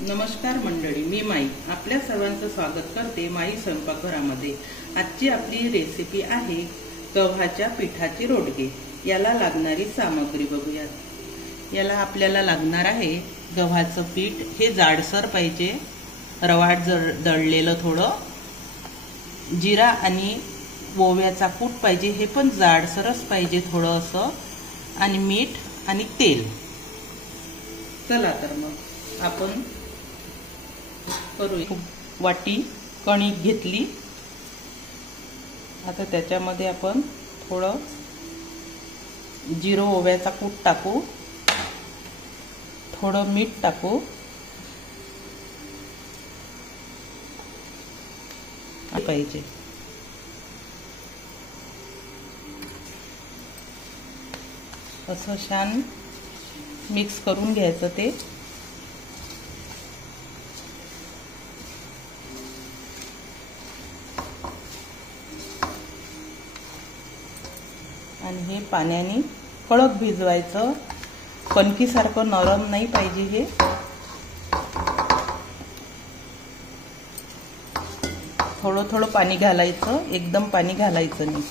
नमस्कार मंडळी, मी माई आपल्या सर्वांचं स्वागत करते माई स्वयंपाकघरामध्ये। आजची आपली रेसिपी आहे गव्हाच्या पिठाचे रोडगे। याला लागणारी सामग्री बघूयात। याला आपल्याला लागणार आहे गव्हाचं पीठ, हे जाडसर पाहिजे, रवाट दळलेलं थोडं, जिरा आणि ओव्याचा कूट पाहिजे, हे पण जाडसरच पाहिजे थोडं असं, आणि मीठ आणि तेल। चला तर मग आपण करूया। वाटी कणिक घेतली, आता त्याच्यामध्ये आपण थोडं जिरं ओव्याचा कूट टाकू, थोडं मीठ टाकू, पाहिजे असं छान मिक्स करून घ्यायचं ते। आणि हे पाण्याने कडक भिजवायचं, कणकीसारखं नरम नाही पाहिजे हे। थोडं थोडं पाणी घालायचं, एकदम पाणी घालायचं नाही।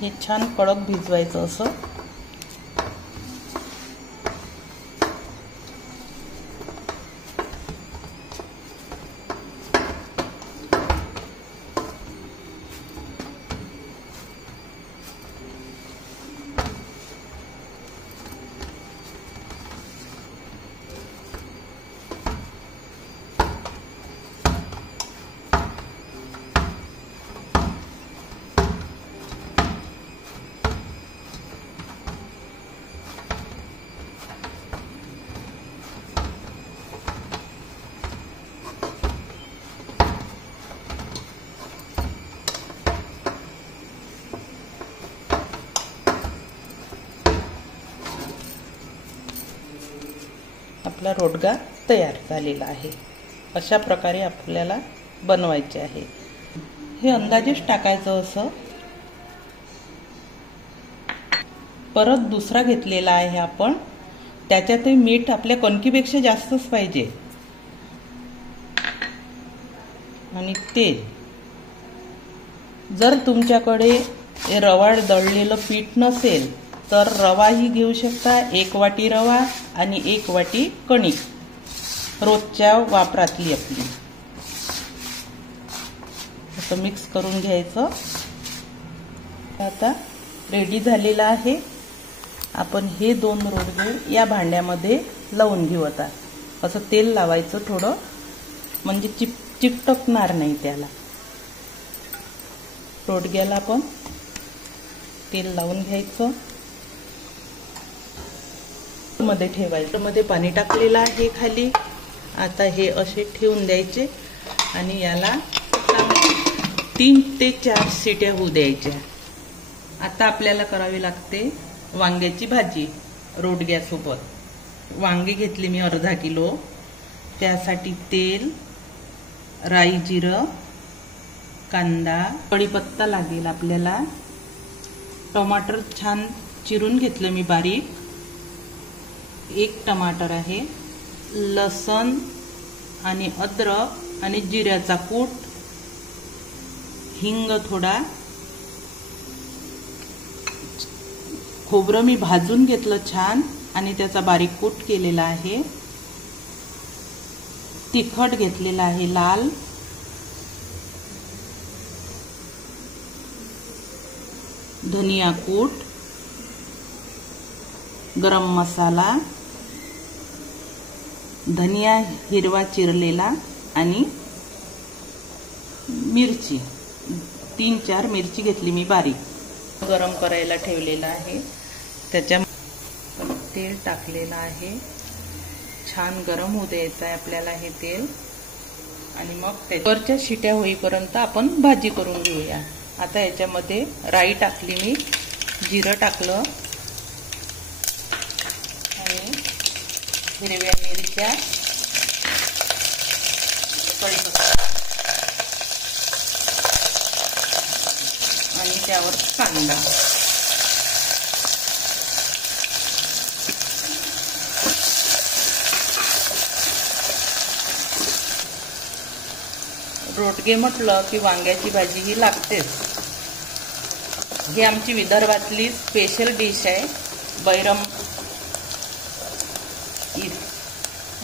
हे छान कडक भिजवायचं असं। आपला रोडगा तयार झालेला आहे। अशा प्रकारे आपल्याला बनवायचे आहे। हे अंदाजेच टाकायचं असं। परत दुसरा घेतलेला आहे आपण, त्याच्यातही मीठ आपल्या कणकीपेक्षा जास्तच पाहिजे, आणि तेल। जर तुमच्याकडे रवाळ दळलेलं पीठ नसेल तर रवाही घेऊ शकता, 1 वाटी रवा आणि 1 वाटी कणिक, रोजच्या वापरातली आपली। असं मिक्स करून घ्यायचं। आता रेडी झालेला आहे। आपण हे 2 रोडगे या भांड्यामध्ये लावून घेऊ। आता असं तेल लावायचं थोडं, म्हणजे चिकटकणार नाही त्याला। रोडग्याला आपण तेल लावून घ्यायचं, मध्ये ठेवायचं। मध्ये पाणी टाकलेलं आहे खाली। आता हे असे ठेवून द्यायचे आणि याला 3 ते 4 शिट्या होऊ द्यायच्या। आता आपल्याला करावी लागते वांग्याची भाजी रोडग्यासोबत। वांगे घेतले मी अर्धा किलो, त्यासाठी तेल, राई, जिरं, कांदा, कढीपत्ता लागेल आपल्याला, टमाटर छान चिरून घेतलं मी बारीक, 1 टमाटर आहे, लसण आणि अद्रक आणि जिऱ्याचा कूट, हिंग थोडा, खोबरं मी भाजून घेतलं छान आणि त्याचा बारीक कूट केलेला आहे, तिखट घेतलेला आहे लाल, धनिया कूट, गरम मसाला, धनिया हिरवा चिरलेला आणि मिरची, 3-4 मिरची घेतली मी बारीक। गरम करायला ठेवलेला आहे, त्याच्या तेल टाकलेलं आहे, छान गरम होऊ द्यायचं आहे आपल्याला हे तेल। आणि मग त्याच्यावरच्या शिट्या होईपर्यंत आपण भाजी करून घेऊया। आता याच्यामध्ये राई टाकली मी, जिरं टाकलं आणि हिरव्या मिरच्या, कढीपत्ता, त्यावर कांदा, रोडगे म्हटलं की वांग्याची भाजी ही लागतेच. ही आमची विदर्भातली स्पेशल डिश आहे.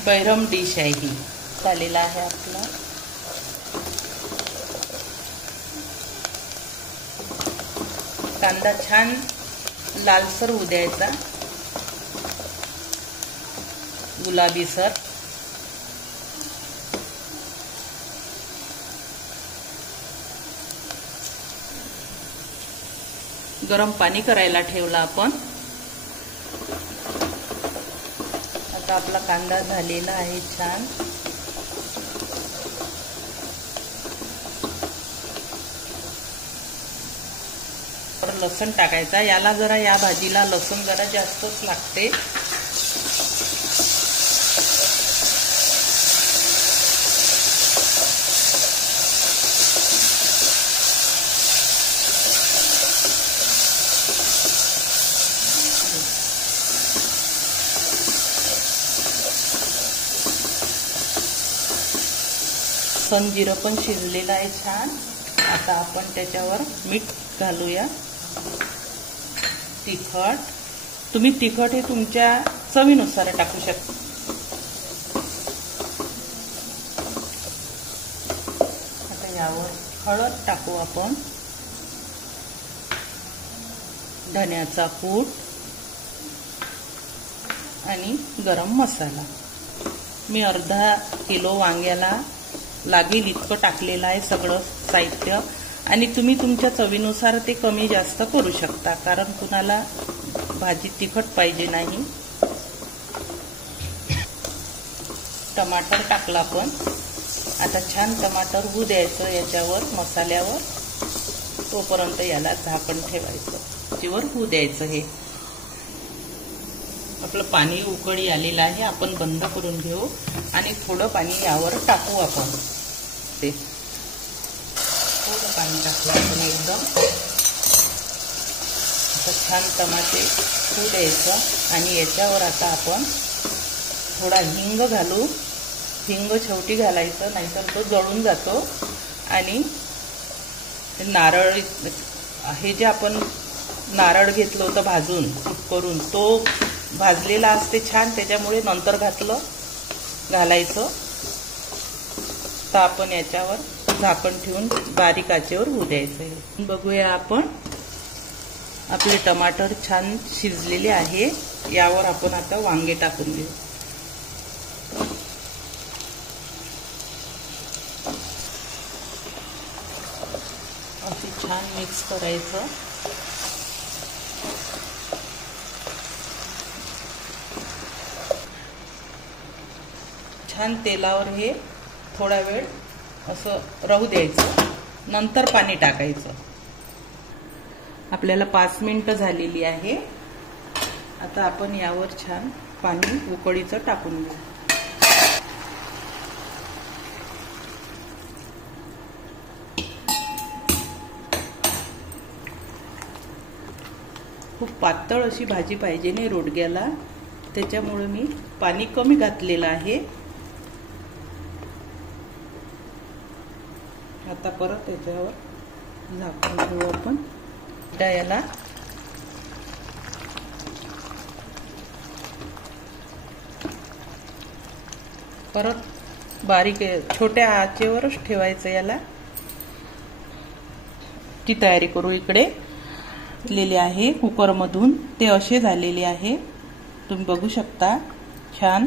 बैरम डिश आहे ही. झालेला आहे आपला. कांदा छान लालसर होऊ द्यायचा, गुलाबीसर. गरम पाणी करायला ठेवला आपण. आता आपला कांदा झालेला आहे छान. लसूण टाकायचा. याला जरा, या भाजीला लसूण जरा जास्तच लागते. जिरं पण शिजलेलं आहे छान. आता आपण त्याच्यावर मीठ घालूया. तिखट, तुम्ही तिखट हे तुमच्या चवीनुसार टाकू शकता. आता यावर हळद टाकू आपण, धण्याचा कूट आणि गरम मसाला. मी अर्धा किलो वांग्याला लागेल इतकं टाकलेलं आहे सगळं साहित्य. आणि तुम्ही तुमच्या चवीनुसार ते कमी जास्त करू शकता, कारण कुणाला भाजी तिखट पाहिजे नाही. टमाटर टाकला आपण. आता छान टमाटर होऊ द्यायचं याच्यावर, मसाल्यावर. तोपर्यंत याला झाकण ठेवायचं, त्याच्यावर होऊ द्यायचं. हे आपलं पाणी उकळी आलेलं आहे. आपण बंद करून घेऊ आणि थोडं पाणी यावर टाकू आपण. ते थोडं पाणी टाकलं आपण एकदम. आता छान टमाटे होऊ द्यायचं. आणि याच्यावर आता आपण थोडा हिंग घालू. हिंग शेवटी घालायचं, नाहीतर तो जळून जातो. आणि नारळ, हे जे आपण नारळ घेतलं होतं भाजून करून, तो भाजलेला असते छान, त्याच्यामुळे नंतर घालायचं. तर आपण याच्यावर झाकण ठेवून बारीक आचेवर होऊ द्यायचं. बघूया आपण, आपले टमाटर छान शिजलेले आहे. यावर आपण आता वांगे टाकून घेऊ. असे छान मिक्स करायचं. छान तेलावर हे थोडा वेळ असं राहू द्यायचं. नंतर पाणी टाकायचं. आपल्याला 5 मिनिटं झालेली आहे. आता आपण यावर छान पाणी उकळीचं टाकून घेऊ. खूप पातळ अशी भाजी पाहिजे नाही रोडग्याला, त्याच्यामुळे मी पाणी कमी घातलेलं आहे. आता परत याच्यावर झाकण ठेवू आपण. याला परत बारीक छोट्या आचेवरच ठेवायचं. याला ती तयारी करू. इकडे लेले आहे कुकरमधून, ते असे झालेले आहे, तुम्ही बघू शकता छान.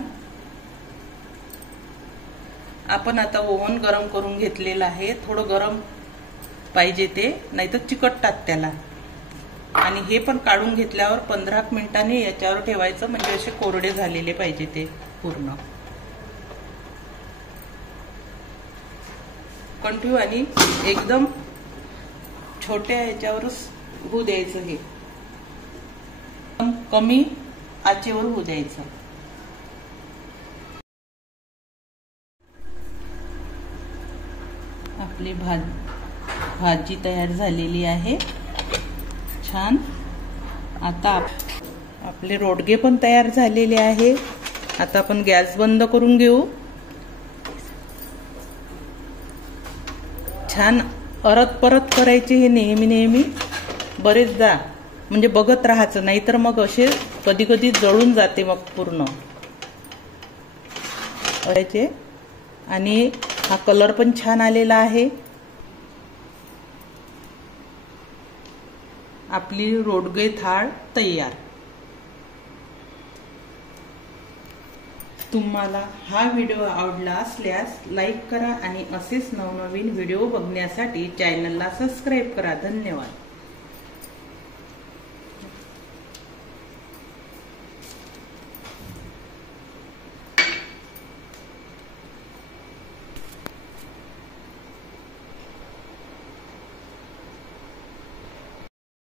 आपण आता ओव्हन गरम करून घेतलेलं आहे. थोडं गरम पाहिजे ते, नाहीतर चिकटतात त्याला. आणि हे पण काढून घेतल्यावर 15 मिनिटांनी याच्यावर ठेवायचं, म्हणजे असे कोरडे झालेले पाहिजे ते पूर्ण. कंटिन्यू आणि एकदम छोट्या याच्यावरच होऊ द्यायचं. हे कमी आचेवर होऊ द्यायचं. आपली भाजी तयार झालेली आहे. छान. आता आपले रोडगे पण तयार झालेले आहे. आता आपण गॅस बंद करून घेऊ. छान परत परत करायचे हे नेहमी बरेचदा, म्हणजे बघत राहायचं, नाहीतर मग असे कधी कधी जळून जाते मग पूर्ण करायचे. आणि हा कलर पण छान आलेला आहे. आपली रोडगे थाळ तयार. तुम्हाला हा व्हिडिओ आवडला असल्यास लाईक करा आणि असेच नवनवीन व्हिडिओ बघण्यासाठी चॅनलला सबस्क्राईब करा. धन्यवाद.